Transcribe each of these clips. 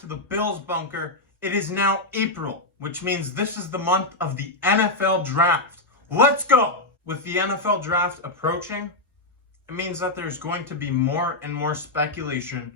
to the Bills bunker. It is now April, which means this is the month of the NFL draft. Let's go! With the NFL draft approaching, it means that there's going to be more and more speculation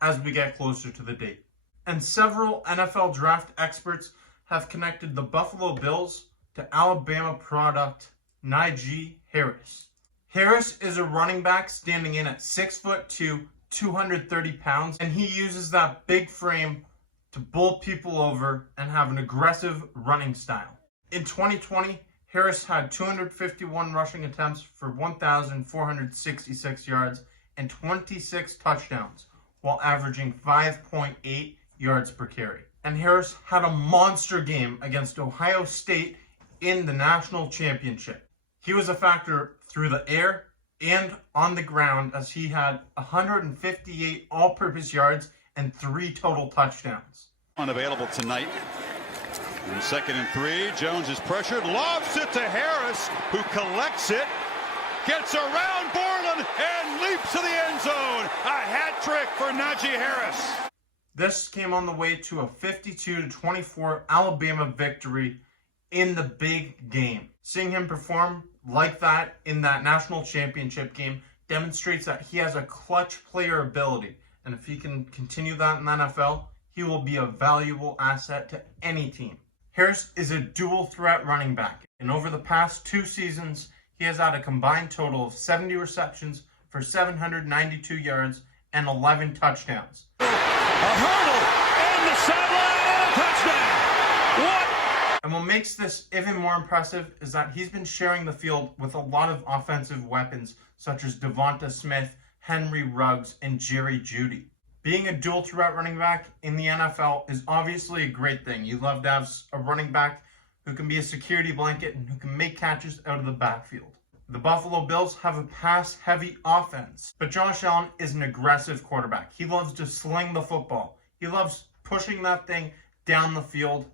as we get closer to the date. And several NFL draft experts have connected the Buffalo Bills to Alabama product Najee Harris. Harris is a running back standing in at 6'2", 230 pounds, and he uses that big frame to bowl people over and have an aggressive running style. In 2020, Harris had 251 rushing attempts for 1,466 yards and 26 touchdowns, while averaging 5.8 yards per carry. And Harris had a monster game against Ohio State in the national championship. He was a factor through the air and on the ground, as he had 158 all-purpose yards and 3 total touchdowns. Unavailable tonight. In 2nd and 3, Jones is pressured, lobs it to Harris, who collects it, gets around Borland, and leaps to the end zone. A hat trick for Najee Harris. This came on the way to a 52-24 Alabama victory in the big game. Seeing him perform like that in that national championship game demonstrates that he has a clutch player ability. And if he can continue that in the NFL, he will be a valuable asset to any team. Harris is a dual threat running back, and over the past 2 seasons, he has had a combined total of 70 receptions for 792 yards and 11 touchdowns. A hurdle and the sideline and a touchdown. What? And what makes this even more impressive is that he's been sharing the field with a lot of offensive weapons such as Devonta Smith, Henry Ruggs, and Jerry Jeudy. Being a dual threat running back in the NFL is obviously a great thing. You love to have a running back who can be a security blanket and who can make catches out of the backfield. The Buffalo Bills have a pass-heavy offense, but Josh Allen is an aggressive quarterback. He loves to sling the football. He loves pushing that thing down the field.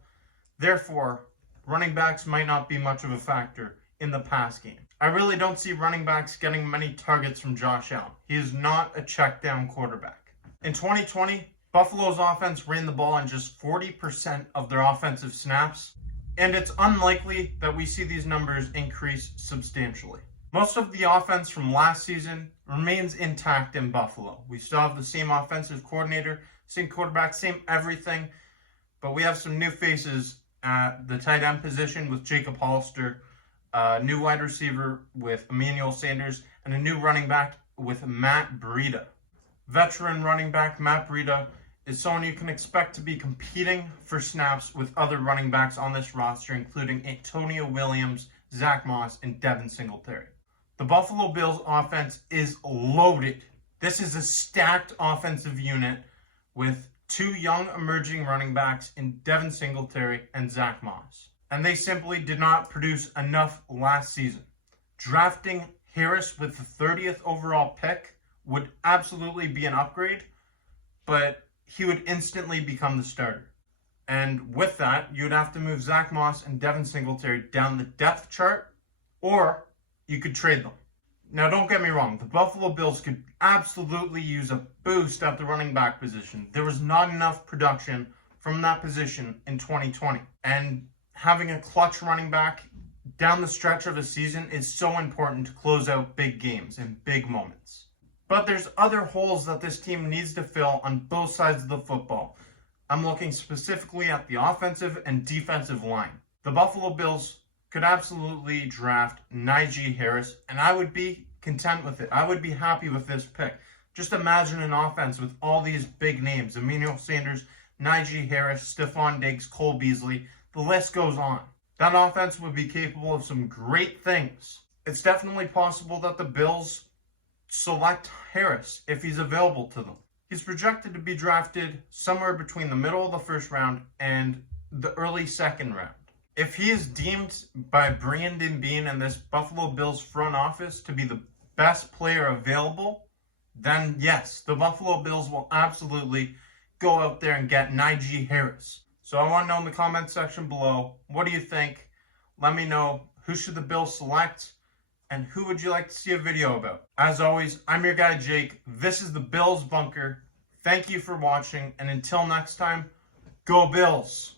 Therefore, running backs might not be much of a factor in the pass game. I really don't see running backs getting many targets from Josh Allen. He is not a check-down quarterback. In 2020, Buffalo's offense ran the ball in just 40% of their offensive snaps, and it's unlikely that we see these numbers increase substantially. Most of the offense from last season remains intact in Buffalo. We still have the same offensive coordinator, same quarterback, same everything, but we have some new faces at the tight end position with Jacob Hollister, a new wide receiver with Emmanuel Sanders, and a new running back with Matt Breida. Veteran running back Matt Breida is someone you can expect to be competing for snaps with other running backs on this roster, including Antonio Williams, Zach Moss, and Devin Singletary. The Buffalo Bills offense is loaded. This is a stacked offensive unit with 2 young emerging running backs in Devin Singletary and Zach Moss. And they simply did not produce enough last season. Drafting Harris with the 30th overall pick would absolutely be an upgrade, but he would instantly become the starter. And with that, you'd have to move Zach Moss and Devin Singletary down the depth chart, or you could trade them. Now, don't get me wrong. The Buffalo Bills could absolutely use a boost at the running back position. There was not enough production from that position in 2020. And having a clutch running back down the stretch of the season is so important to close out big games and big moments. But there's other holes that this team needs to fill on both sides of the football. I'm looking specifically at the offensive and defensive line. The Buffalo Bills could absolutely draft Najee Harris, and I would be content with it. I would be happy with this pick. Just imagine an offense with all these big names: Emmanuel Sanders, Najee Harris, Stephon Diggs, Cole Beasley. The list goes on. That offense would be capable of some great things. It's definitely possible that the Bills select Harris if he's available to them. He's projected to be drafted somewhere between the middle of the 1st round and the early 2nd round. If he is deemed by Brandon Beane and this Buffalo Bills front office to be the best player available, then yes, the Buffalo Bills will absolutely go out there and get Najee Harris. So I want to know in the comment section below, what do you think? Let me know, who should the Bills select? And who would you like to see a video about? As always, I'm your guy Jake. This is the Bills Bunker. Thank you for watching, and until next time, go Bills!